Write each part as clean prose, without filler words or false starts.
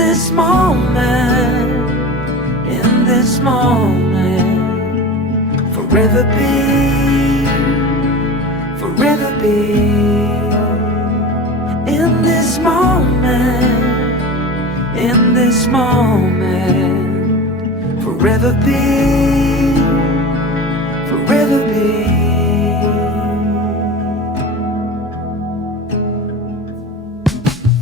this moment, in this moment, forever be, forever be. In this moment, in this moment, forever be, forever be.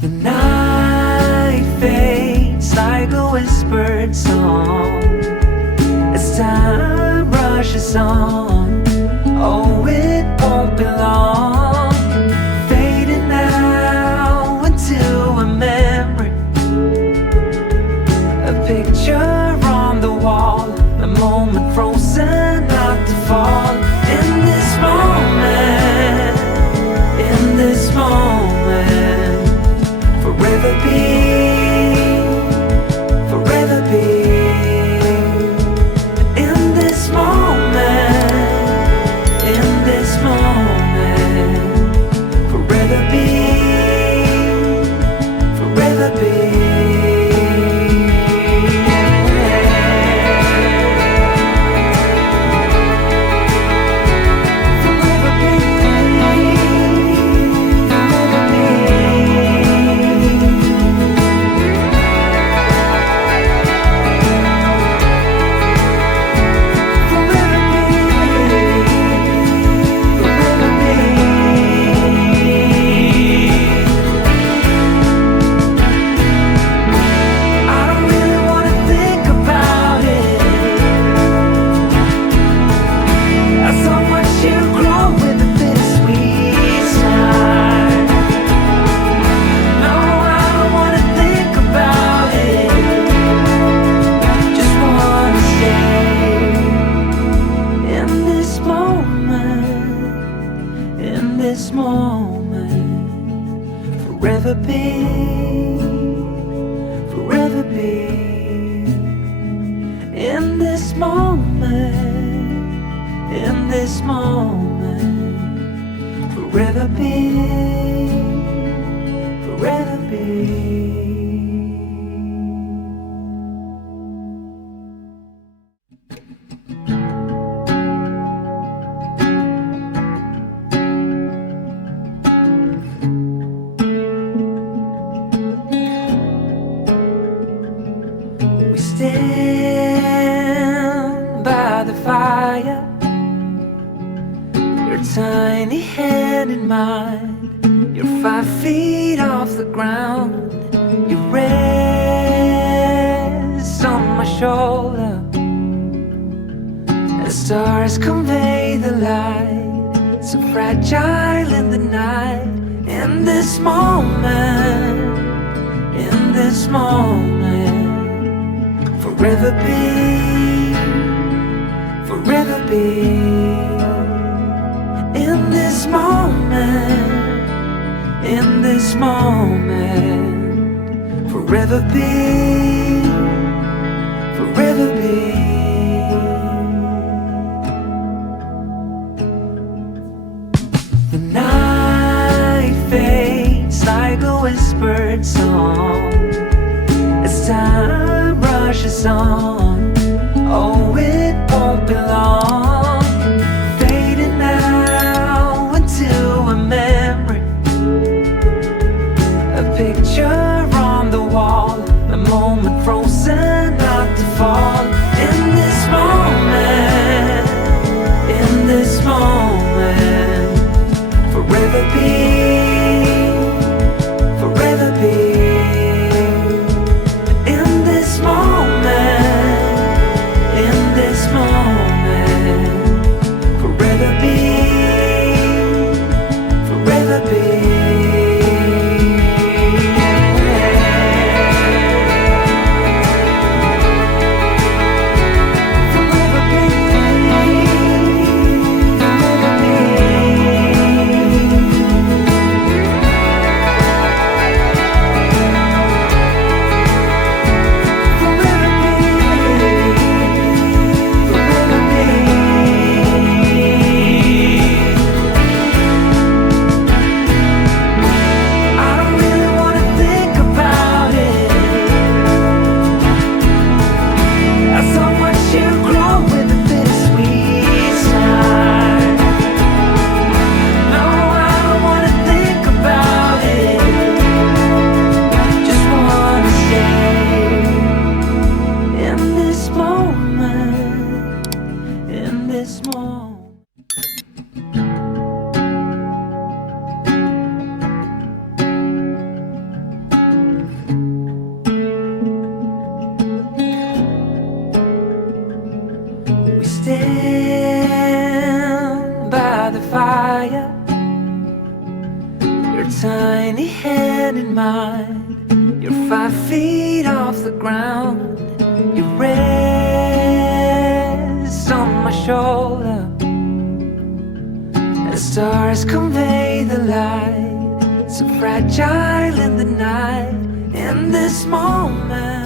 The night fades like a whispered song as time rushes on. Oh, it won't be long, fading now into a memory, a picture on the wall, a moment frozen not to fall. In this moment, in this moment, forever be, forever be. In this moment, in this moment, forever be, forever be. Forever be, forever be. In this moment, in this moment, forever be, forever be. Stand by the fire, your tiny hand in mine. You're 5 feet off the ground. You rest on my shoulder. The stars convey the light, so fragile in the night. In this moment, in this moment, forever be, forever be. In this moment, in this moment, forever be, forever be. The night fades like a whispered song as time rushes on. Oh, it won't be long, fading now into a memory, a picture on the wall, a moment frozen not to fall. In this moment, in this moment, forever be, forever be. In this moment, You're 5 feet off the ground. You rest on my shoulder. The stars convey the light, so fragile in the night. In this moment